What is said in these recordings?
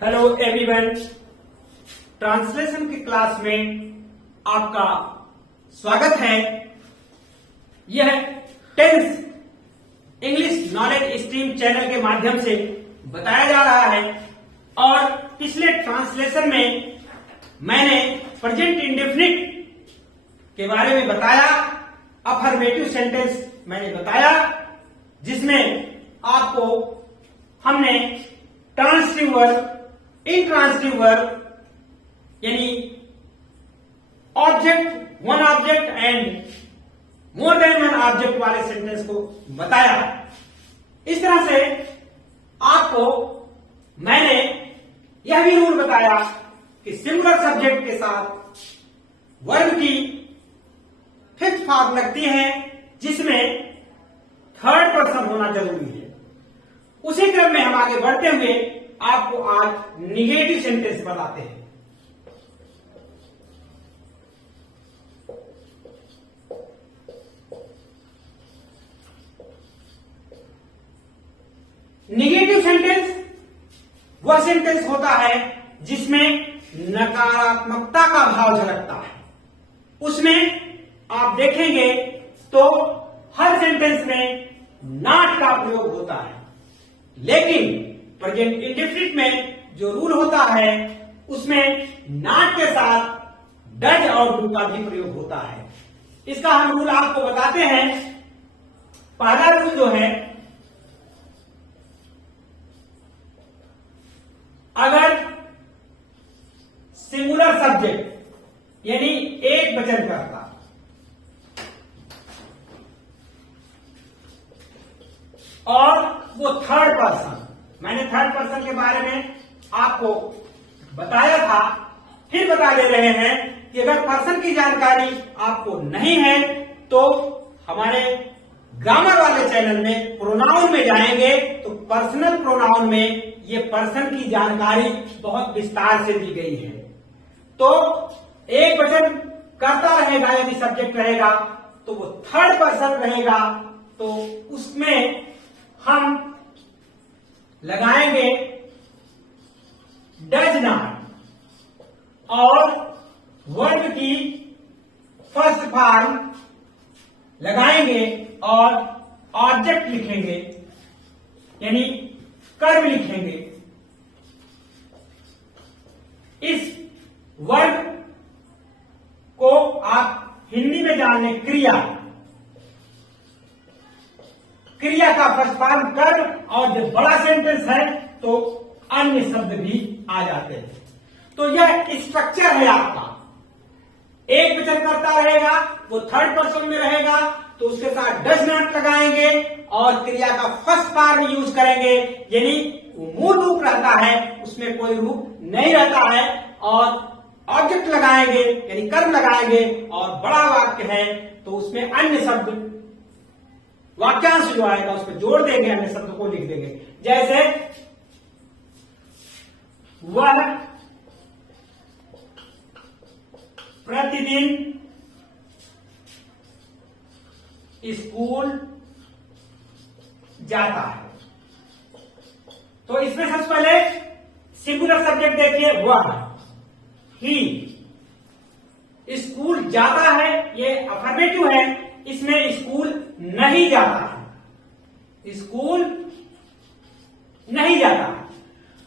Hello everyone, translation की class में आपका स्वागत है। यह 10th English knowledge stream channel के माध्यम से बताया जा रहा है और पिछले ट्रांसलेशन में मैंने प्रेजेंट इंडेफिनिट के बारे में बताया, अफर्मेटिव सेंटेंस मैंने बताया, जिसमें आपको हमने ट्रांसिटिव वर्ब, इंट्रांसिटिव वर्ब यानी object, one object and more than one object वाले सेंटेंस को बताया। इस तरह से आपको मैंने यह भी रूल बताया कि सिंगुलर सब्जेक्ट के साथ वर्ब की फिफ्थ फॉर्म लगती है, जिसमें थर्ड पर्सन होना जरूरी है। उसी क्रम में हम आगे बढ़ते हुए आपको आज निगेटिव सेंटेंस बताते हैं। निगेटिव सेंटेंस वह सेंटेंस होता है जिसमें नकारात्मकता का भाव झलकता है। उसमें आप देखेंगे तो हर सेंटेंस में नॉट का प्रयोग होता है, लेकिन प्रेजेंट इंडेफिनिट में जो रूल होता है उसमें नॉट के साथ डज और डू का भी प्रयोग होता है। इसका हम रूल आपको बताते हैं। पहला रूल जो है, अगर सिंगुलर सब्जेक्ट यानी एक वचन करता और वो थर्ड पर्सन, मैंने थर्ड पर्सन के बारे में आपको बताया था, फिर बता दे रहे हैं कि अगर पर्सन की जानकारी आपको नहीं है तो हमारे ग्रामर वाले चैनल में प्रोनाउन में जाएंगे तो पर्सनल प्रोनाउन में ये पर्सन की जानकारी बहुत विस्तार से दी गई है। तो एक वचन करता रहेगा, यदि सब्जेक्ट रहेगा तो वो थर्ड पर्सन रहेगा, तो उसमें हम लगाएंगे डज नॉट और वर्ब की फर्स्ट फॉर्म लगाएंगे और ऑब्जेक्ट लिखेंगे यानी कर्म लिखेंगे। इस वर्ब को आप हिंदी में जान लें क्रिया का फर्स्ट फॉर्म कर्म, और जब बड़ा सेंटेंस है तो अन्य शब्द भी आ जाते हैं। तो यह स्ट्रक्चर है आपका। एक वचन करता रहेगा, वो थर्ड पर्सन में रहेगा, तो उसके साथ डज नॉट लगाएंगे और क्रिया का फर्स्ट फॉर्म यूज करेंगे, यानी मूल रूप रहता है, उसमें कोई रूप नहीं रहता है, और ऑब्जेक्ट लगाएंगे यानी कर्म लगाएंगे, और बड़ा वाक्य है तो उसमें अन्य शब्द, वाक्यांश जो आएगा उस पर जोड़ देंगे, अन्य शब्द को लिख देंगे। जैसे वह प्रतिदिन स्कूल जाता है। तो इसमें सबसे पहले सिंगुलर सब्जेक्ट देखिए, वह, ही। स्कूल जाता है, ये अफर्मेटिव है, इसमें स्कूल नहीं जाता है, स्कूल नहीं जाता है।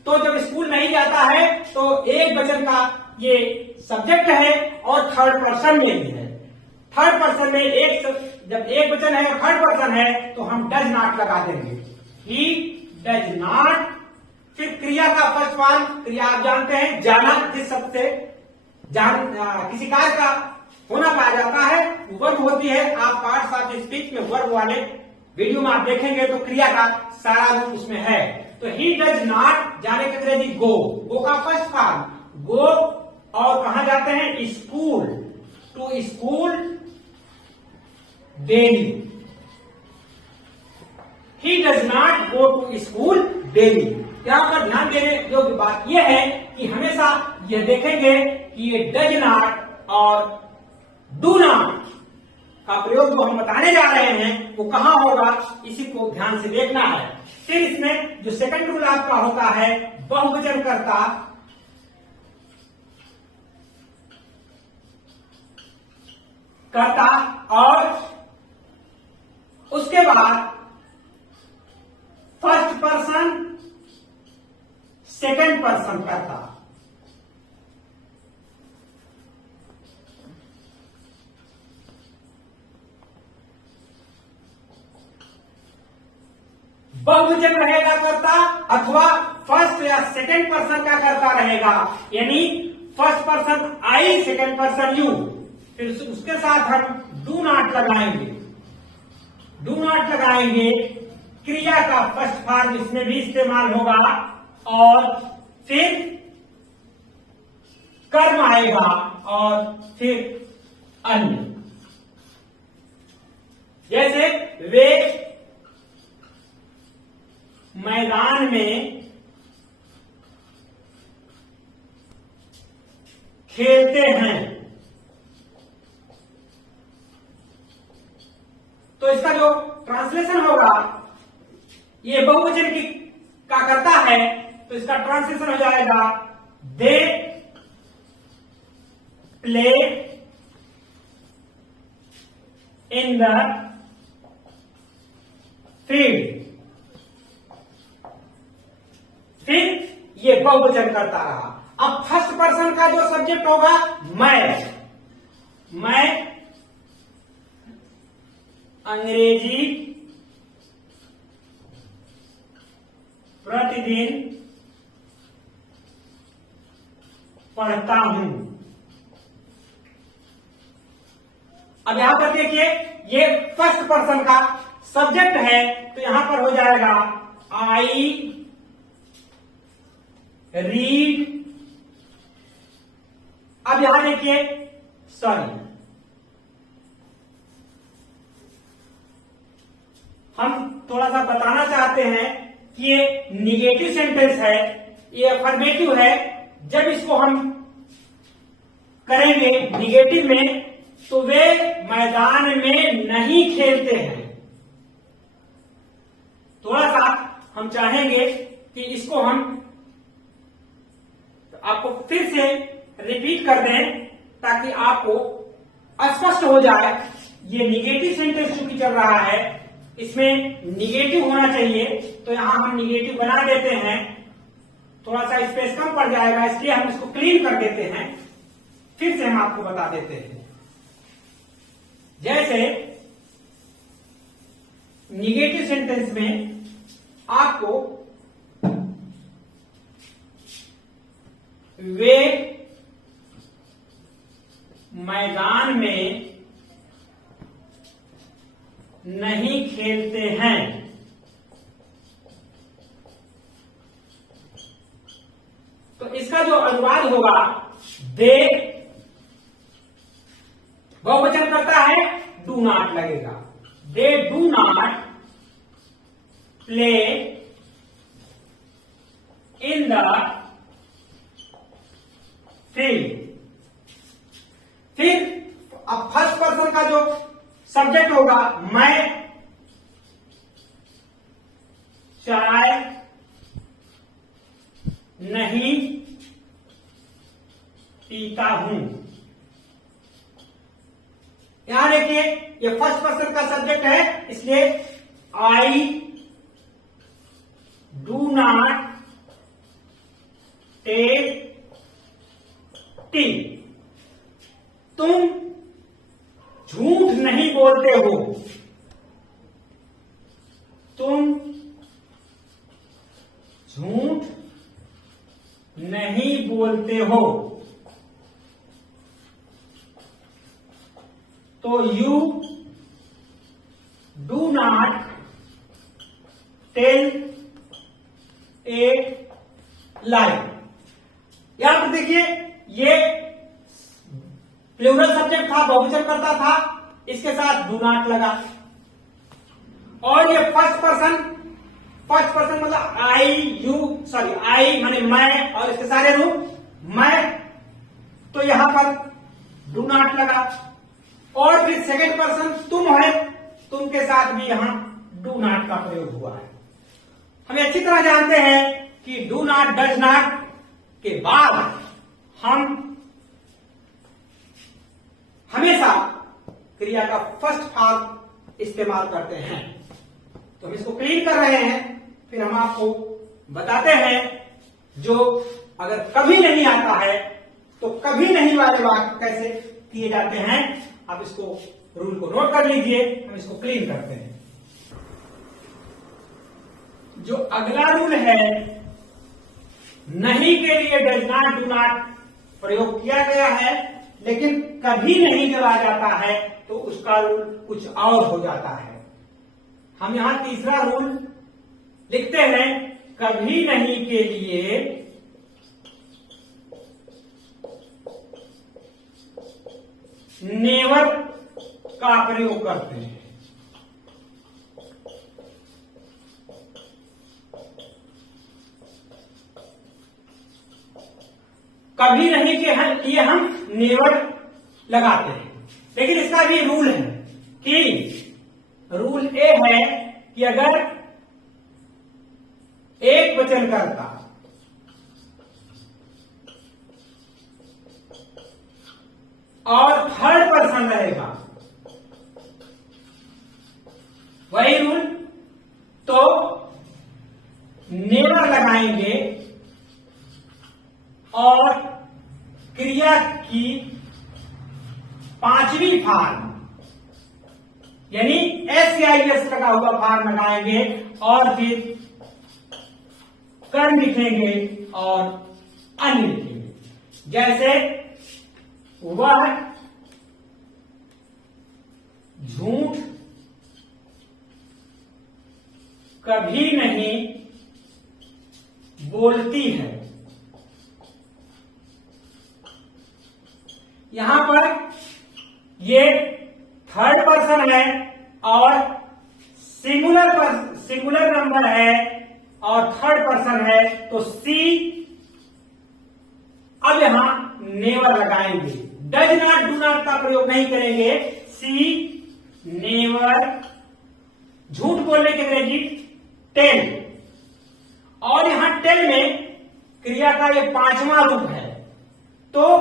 तो जब स्कूल नहीं जाता है तो एक वचन का ये सब्जेक्ट है और थर्ड पर्सन में भी है। थर्ड पर्सन में जब एक वचन है और थर्ड पर्सन है तो हम डज नॉट लगा देंगे, ही डज नॉट। फिर क्रिया का फर्स्ट फॉर्म, क्रिया आप जानते हैं, जाना, जिस शब्द से किसी कार्य का होना पाया जाता है वर्ब होती है। आप पार्ट्स ऑफ स्पीच में वर्ब वाले वीडियो में आप देखेंगे तो क्रिया का सारा रूप उसमें है। तो ही डज नॉट, जाने के अंग्रेजी गो का फर्स्ट फॉर्म गो, और कहां जाते हैं, school, to school daily. He does not go to school daily. यहां पर ध्यान देने योग्य बात यह है कि हमेशा यह देखेंगे कि ये डज नॉट और डू नॉट का प्रयोग जो हम बताने जा रहे हैं वो कहां होगा, इसी को ध्यान से देखना है। फिर इसमें जो सेकंड रूल आपका होता है बहुवचन कर्ता और उसके बाद फर्स्ट पर्सन सेकंड पर्सन कर्ता। बहुवचन रहेगा कर्ता अथवा फर्स्ट या सेकंड पर्सन का कर्ता रहेगा, यानी first person I second person you. फिर उसके साथ हम डू नॉट लगाएंगे। डू नॉट लगाएंगे, क्रिया का फर्स्ट फॉर्म इसमें भी इस्तेमाल होगा और फिर कर्म आएगा और फिर अन्य। जैसे वे मैदान में खेलते हैं, तो इसका जो ट्रांसलेशन होगा, ये बहुवचन की का करता है तो इसका ट्रांसलेशन हो जाएगा they play in the field. फिर ये बहुवचन करता रहा। अब फर्स्ट पर्सन का जो सब्जेक्ट होगा मैं अंग्रेजी प्रतिदिन पढ़ता हूं। अब यहां पर देखिए, ये फर्स्ट पर्सन का सब्जेक्ट है तो यहां पर हो जाएगा आई रीड। अब यहां देखिए, सॉरी, हम थोड़ा सा बताना चाहते हैं कि ये निगेटिव सेंटेंस है, ये अफर्मेटिव है। जब इसको हम करेंगे निगेटिव में तो वे मैदान में नहीं खेलते हैं। थोड़ा सा हम चाहेंगे कि इसको हम आपको फिर से रिपीट कर दें ताकि आपको स्पष्ट हो जाए। ये निगेटिव सेंटेंस चूंकि चल रहा है, इसमें निगेटिव होना चाहिए, तो यहां हम निगेटिव बना देते हैं। थोड़ा सा स्पेस कम पड़ जाएगा, इसलिए हम इसको क्लीन कर देते हैं। फिर से हम आपको बता देते हैं। जैसे निगेटिव सेंटेंस में आपको वे मैदान में नहीं खेलते हैं, तो इसका जो अनुवाद होगा दे बहुवचन करता है, डू नॉट लगेगा। They do not play in the field. फिर अब फर्स्ट पर्सन का जो सब्जेक्ट होगा मैं चाय नहीं पीता हूं। यहां देखिए, ये फर्स्ट पर्सन का सब्जेक्ट है, इसलिए I do not take tea. तुम झूठ नहीं बोलते हो। तुम झूठ नहीं बोलते हो। तो you do not tell a lie. यहां पर देखिए, ये प्लूरल सब्जेक्ट था, बहुवचन करता था, इसके साथ डू नॉट लगा। और ये फर्स्ट पर्सन मतलब आई यू, सॉरी आई माने मैं, और इसके सारे रूप मैं, तो यहां पर डू नॉट लगा। और फिर सेकंड पर्सन तुम है, तुम के साथ भी यहां डू नॉट का प्रयोग हुआ है। हमें अच्छी तरह जानते हैं कि डू नॉट, डज नॉट के बाद हम हमेशा क्रिया का फर्स्ट फॉर्म इस्तेमाल करते हैं। तो हम इसको क्लीन कर रहे हैं, फिर हम आपको बताते हैं जो अगर कभी नहीं आता है तो कभी नहीं वाले वाक्य कैसे किए जाते हैं। आप इसको रूल को नोट कर लीजिए, हम इसको क्लीन करते हैं। जो अगला रूल है, नहीं के लिए डज नॉट, डू नॉट प्रयोग किया गया है, लेकिन कभी नहीं जब आ जाता है तो उसका रूल कुछ और हो जाता है। हम यहां तीसरा रूल लिखते हैं, कभी नहीं के लिए नेवर का प्रयोग करते हैं। कभी नहीं के लिए हम नेवर लगाते हैं, लेकिन इसका भी रूल है कि रूल ए है कि अगर एक वचनकर्ता और थर्ड पर्सन रहेगा, वही रूल, तो नेवर लगाएंगे और क्रिया की पांचवी फॉर्म यानी SEIS लगा हुआ फॉर्म लगाएंगे और फिर कर्म लिखेंगे और अन्य लिखेंगे। जैसे वह झूठ कभी नहीं बोलती है। यहां पर ये थर्ड पर्सन है और सिंगुलर नंबर है और थर्ड पर्सन है, तो सी अब यहां नेवर लगाएंगे। डज नॉट, डू नॉट का प्रयोग नहीं करेंगे। सी नेवर, झूठ बोलने की अंग्रेजी टेल, और यहां टेल में क्रिया का ये पांचवा रूप है तो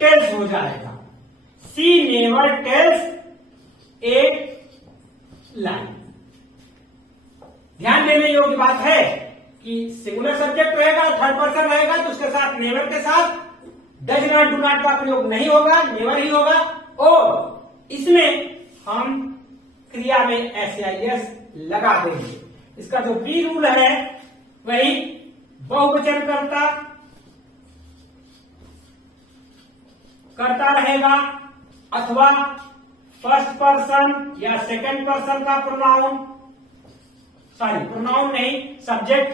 टेल्स हो जाएगा। सी नेवर टेल्स ए लाइन। ध्यान देने योग्य बात है कि सिंगुलर सब्जेक्ट रहेगा, थर्ड पर्सन रहेगा, तो उसके साथ नेवर के साथ डज नॉट, डू नॉट का प्रयोग नहीं होगा, नेवर ही होगा। और इसमें हम क्रिया में SEIS लगा देंगे। इसका जो बी रूल है वही बहुवचन करता रहेगा अथवा फर्स्ट पर्सन या सेकंड पर्सन का प्रोनाउन, प्रोनाउन नहीं, सब्जेक्ट,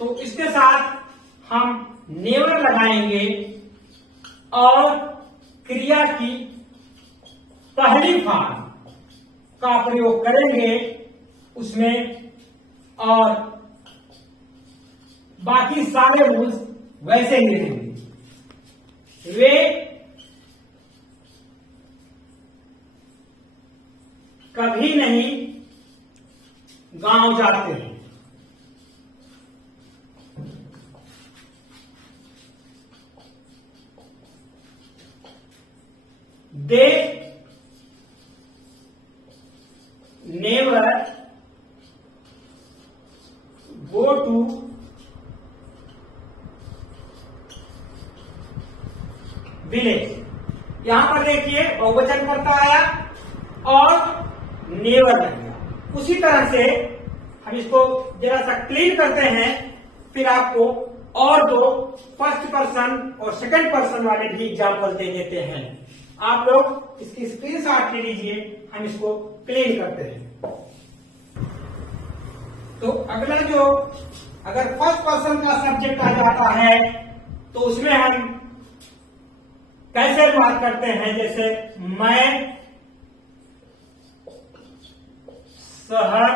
तो इसके साथ हम नेवर लगाएंगे और क्रिया की पहली फॉर्म का प्रयोग करेंगे उसमें, और बाकी सारे रूल्स वैसे ही रहेंगे। वे कभी नहीं गांव जाते हैं। They never go to village. यहां पर देखिए बहुवचन करता आया और नेवर लग गया। उसी तरह से हम इसको जरा सा क्लीन करते हैं, फिर आपको और दो फर्स्ट पर्सन और सेकंड पर्सन वाले भी एग्जाम्पल दे देते हैं। आप लोग इसकी स्क्रीनशॉट ले लीजिए, हम इसको क्लीन करते हैं। तो अगला जो अगर फर्स्ट पर्सन का सब्जेक्ट आ जाता है तो उसमें हम कैसे बात करते हैं, जैसे मैं शहर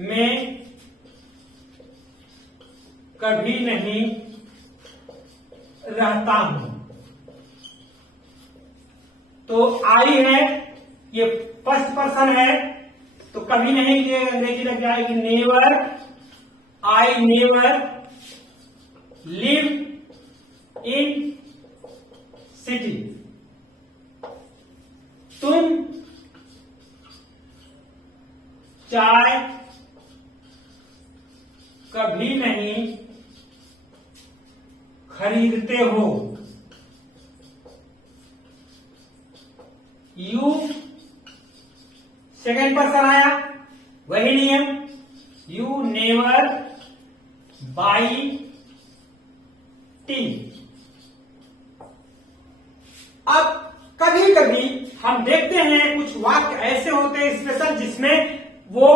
में कभी नहीं रहता हूं। तो आई है, ये फर्स्ट पर्सन है, तो कभी नहीं कि अंग्रेजी लग जाएगी never, I never live in city. तुम चाय कभी नहीं खरीदते हो। यू सेकेंड पर्सन आया, वही नियम, यू नेवर बाई टी। अब कभी कभी हम देखते हैं कुछ वाक्य ऐसे होते हैं स्पेशल जिसमें वो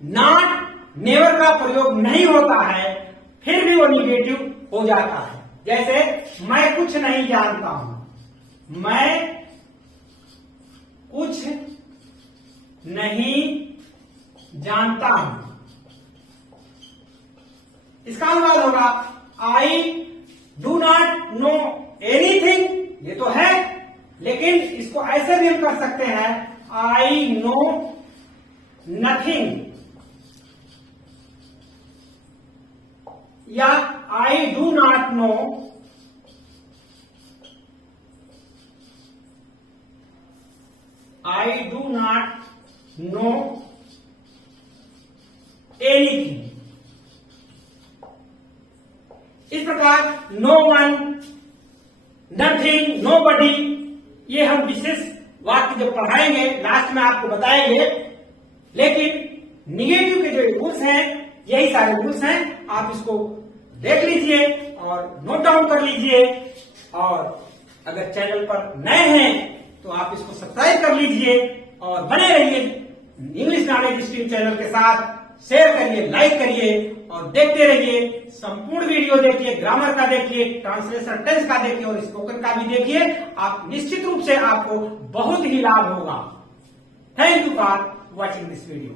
नॉट नेवर का प्रयोग नहीं होता है, फिर भी वो निगेटिव हो जाता है। जैसे मैं कुछ नहीं जानता हूं, मैं कुछ नहीं जानता हूं। इसका अनुवाद होगा आई डू नॉट नो एनीथिंग। ये तो है, लेकिन इसको ऐसे भी हम कर सकते हैं आई नो नथिंग, या आई डू नॉट नो एनीथिंग। इस प्रकार नो वन, नथिंग, नो बडी, ये हम विशेष वाक्य जब पढ़ाएंगे लास्ट में आपको बताएंगे। लेकिन निगेटिव के जो रूल्स हैं यही सारे रूल्स हैं, आप इसको देख लीजिए और नोट डाउन कर लीजिए। और अगर चैनल पर नए हैं तो आप इसको सब्सक्राइब कर लीजिए और बने रहिए इंग्लिश नॉलेज स्ट्रीम चैनल के साथ। शेयर करिए, लाइक करिए और देखते रहिए। संपूर्ण वीडियो देखिए, ग्रामर का देखिए, ट्रांसलेशन टेंस का देखिए और स्पोकन का भी देखिए। आप निश्चित रूप से आपको बहुत ही लाभ होगा। Thank you for watching this video.